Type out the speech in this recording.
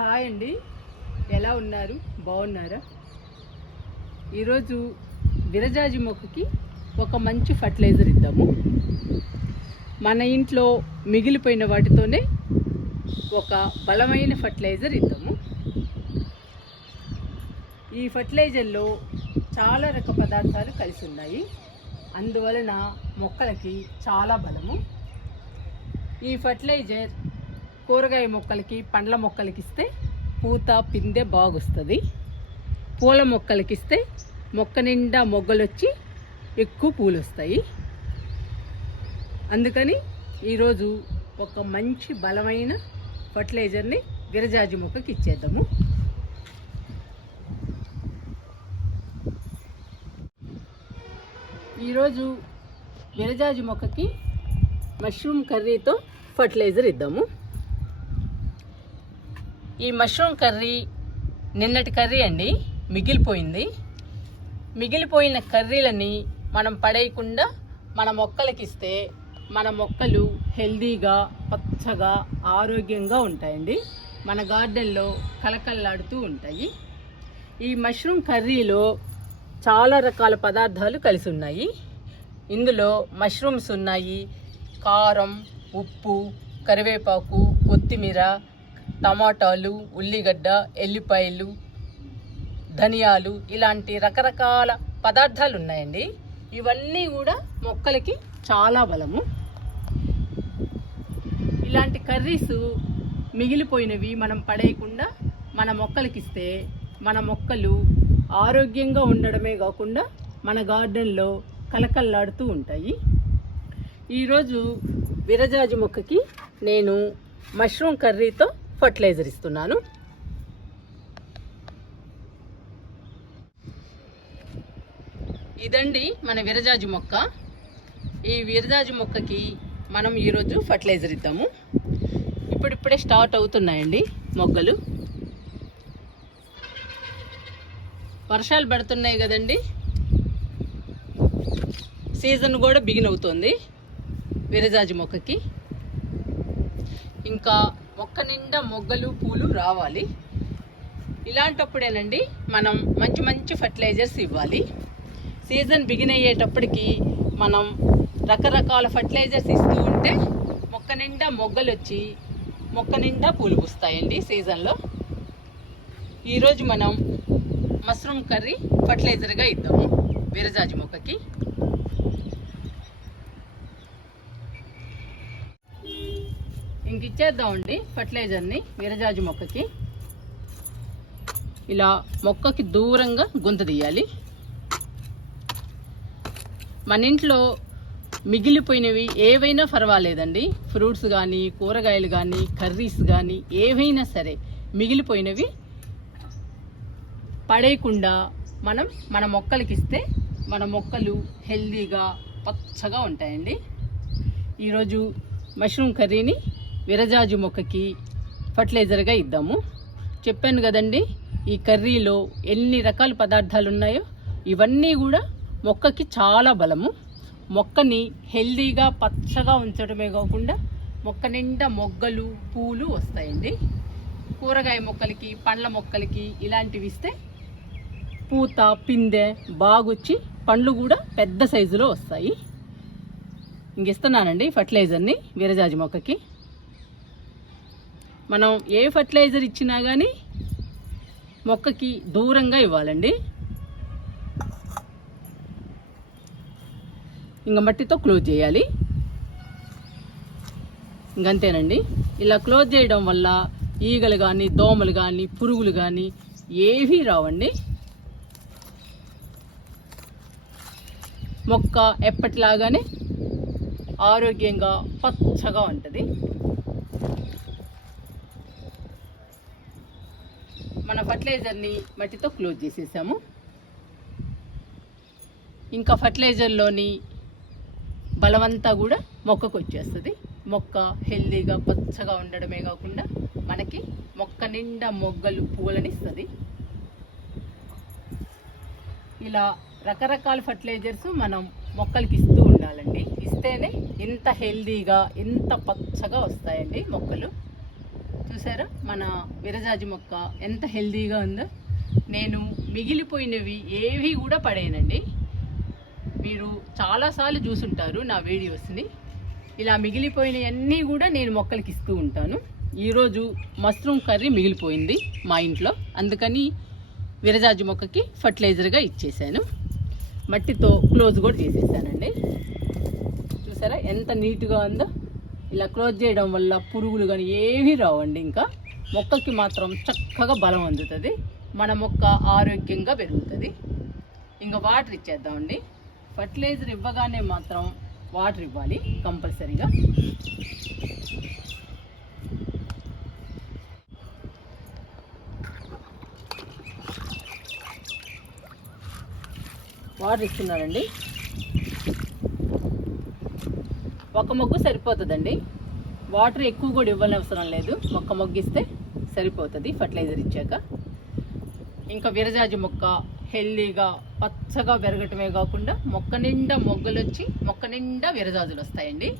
Hi అండి, ఎలా ఉన్నారు? బాగున్నారా? ఈరోజు విరజాజి మొక్కకి ఒక మంచి ఫర్టిలైజర్ ఇద్దాము. మన ఇంట్లో మిగిలిపోయిన వాటితోనే ఒక బలమైన ఫర్టిలైజర్ ఇద్దాము. ఈ ఫర్టిలైజర్లో చాలా రకాల పదార్థాలు కలిసి ఉన్నాయి, అందువలన మొక్కలకి చాలా బలము. ఈ ఫర్టిలైజర్ కూరగాయ మొక్కలకి, పండ్ల మొక్కలకి ఇస్తే పూత పిందె బాగొస్తుంది. పూల మొక్కలకి ఇస్తే మొక్క నిండా మొగ్గలు వచ్చి ఎక్కువ పూలు వస్తాయి. అందుకని ఈరోజు ఒక మంచి బలమైన ఫర్టిలైజర్ని విరజాజి మొక్కకి ఇచ్చేద్దాము. ఈరోజు విరజాజి మొక్కకి మష్రూమ్ కర్రీతో ఫర్టిలైజర్ ఇద్దాము. ఈ మష్రూమ్ కర్రీ నిన్నటి కర్రీ అండి, మిగిలిపోయిన కర్రీలని మనం పడేయకుండా మన మొక్కలకి ఇస్తే మన మొక్కలు హెల్దీగా, పచ్చగా, ఆరోగ్యంగా ఉంటాయండి. మన గార్డెన్లో కలకల్లాడుతూ ఉంటాయి. ఈ మష్రూమ్ కర్రీలో చాలా రకాల పదార్థాలు కలిసి ఉన్నాయి. ఇందులో మష్రూమ్స్ ఉన్నాయి, కారం, ఉప్పు, కరివేపాకు, కొత్తిమీర, టమాటాలు, ఉల్లిగడ్డ, ఎల్లిపాయలు, ధనియాలు, ఇలాంటి రకరకాల పదార్థాలు ఉన్నాయండి. ఇవన్నీ కూడా మొక్కలకి చాలా బలము. ఇలాంటి కర్రీస్ మిగిలిపోయినవి మనం పడేయకుండా మన మొక్కలకి ఇస్తే మన మొక్కలు ఆరోగ్యంగా ఉండడమే కాకుండా మన గార్డెన్లో కలకల్లాడుతూ ఉంటాయి. ఈరోజు విరజాజి మొక్కకి నేను మష్రూమ్ కర్రీతో ఫర్టిలైజర్ ఇస్తున్నాను. ఇదండి మన విరజాజి మొక్క. ఈ విరజాజి మొక్కకి మనం ఈరోజు ఫర్టిలైజర్ ఇద్దాము. ఇప్పుడిప్పుడే స్టార్ట్ అవుతున్నాయండి మొగ్గలు. వర్షాలు పడుతున్నాయి కదండి, సీజన్ కూడా బిగిన్ అవుతుంది విరజాజి మొక్కకి. ఇంకా మొక్క నిండా మొగ్గలు, పూలు రావాలి. ఇలాంటప్పుడేనండి మనం మంచి మంచి ఫర్టిలైజర్స్ ఇవ్వాలి. సీజన్ బిగిన్ అయ్యేటప్పటికి మనం రకరకాల ఫర్టిలైజర్స్ ఇస్తూ ఉంటే మొక్క నిండా మొగ్గలు వచ్చి మొక్క నిండా పూలు పూస్తాయండి సీజన్లో. ఈరోజు మనం మష్రూమ్ కర్రీ ఫర్టిలైజర్గా ఇద్దాము విరజాజి మొక్కకి. ఇంక ఇచ్చేద్దామండి ఫర్టిలైజర్ని విరజాజి మొక్కకి. ఇలా మొక్కకి దూరంగా గుంత తీయాలి. మన ఇంట్లో మిగిలిపోయినవి ఏవైనా పర్వాలేదండి, ఫ్రూట్స్ కానీ, కూరగాయలు కానీ, కర్రీస్ కానీ, ఏవైనా సరే మిగిలిపోయినవి పడేయకుండా మనం మన మొక్కలకి ఇస్తే మన మొక్కలు హెల్దీగా, పచ్చగా ఉంటాయండి. ఈరోజు మష్రూమ్ కర్రీని విరజాజి మొక్కకి ఫర్టిలైజర్గా ఇద్దాము. చెప్పాను కదండి, ఈ కర్రీలో ఎన్ని రకాల పదార్థాలు ఉన్నాయో ఇవన్నీ కూడా మొక్కకి చాలా బలము. మొక్కని హెల్దీగా, పచ్చగా ఉంచడమే కాకుండా మొక్క నిండా మొగ్గలు, పూలు వస్తాయండి. కూరగాయ మొక్కలకి, పండ్ల మొక్కలకి ఇలాంటివి ఇస్తే పూత పిందె బాగొచ్చి పండ్లు కూడా పెద్ద సైజులో వస్తాయి. ఇంక ఇస్తున్నానండి ఫర్టిలైజర్ని విరజాజి మొక్కకి. మనం ఏ ఫర్టిలైజర్ ఇచ్చినా కానీ మొక్కకి దూరంగా ఇవ్వాలండి. ఇంకా మట్టితో క్లోజ్ చేయాలి. ఇంకంతేనండి. ఇలా క్లోజ్ చేయడం వల్ల ఈగలు కానీ, దోమలు కానీ, పురుగులు కానీ ఏవీ రావండి. మొక్క ఎప్పటిలాగానే ఆరోగ్యంగా, పచ్చగా ఉంటుంది. మన ఫర్టిలైజర్ని మట్టితో క్లోజ్ చేసేసాము. ఇంకా ఫర్టిలైజర్లోని బలమంతా కూడా మొక్కకు వచ్చేస్తుంది. మొక్క హెల్దీగా, పచ్చగా ఉండడమే కాకుండా మనకి మొక్క నిండా మొగ్గలు, పూలని ఇస్తుంది. ఇలా రకరకాల ఫర్టిలైజర్స్ మనం మొక్కలకి ఇస్తూ ఉండాలండి. ఇస్తేనే ఇంత హెల్దీగా, ఇంత పచ్చగా వస్తాయండి మొక్కలు. చూసారా మన విరజాజి మొక్క ఎంత హెల్దీగా ఉందో. నేను మిగిలిపోయినవి ఏవి కూడా పడేయనండి. మీరు చాలాసార్లు చూసుంటారు నా వీడియోస్ని. ఇలా మిగిలిపోయినవన్నీ కూడా నేను మొక్కలకి ఇస్తూ ఉంటాను. ఈరోజు మష్రూమ్ కర్రీ మిగిలిపోయింది మా ఇంట్లో, అందుకని విరజాజి మొక్కకి ఫర్టిలైజర్గా ఇచ్చేసాను. మట్టితో క్లోజ్ కూడా చేసేసానండి. చూసారా ఎంత నీట్గా ఉందో. ఇలా క్లోజ్ చేయడం వల్ల పురుగులు కానీ ఏమీ రావండి. ఇంకా మొక్కకి మాత్రం చక్కగా బలం అందుతుంది, మన మొక్క ఆరోగ్యంగా పెరుగుతుంది. ఇంకా వాటర్ ఇచ్చేద్దామండి. ఫర్టిలైజర్ ఇవ్వగానే మాత్రం వాటర్ ఇవ్వాలి కంపల్సరీగా. వాటర్ ఇస్తున్నానండి. ఒక మొగ్గు సరిపోతుందండి, వాటర్ ఎక్కువ కూడా ఇవ్వనవసరం లేదు. ఒక్క మొగ్గు ఇస్తే సరిపోతుంది ఫర్టిలైజర్ ఇచ్చాక. ఇంకా విరజాజి మొక్క హెల్దీగా పచ్చగా పెరగటమే కాకుండా మొక్క నిండా మొగ్గలు వచ్చి మొక్క నిండా విరజాజులు వస్తాయండి.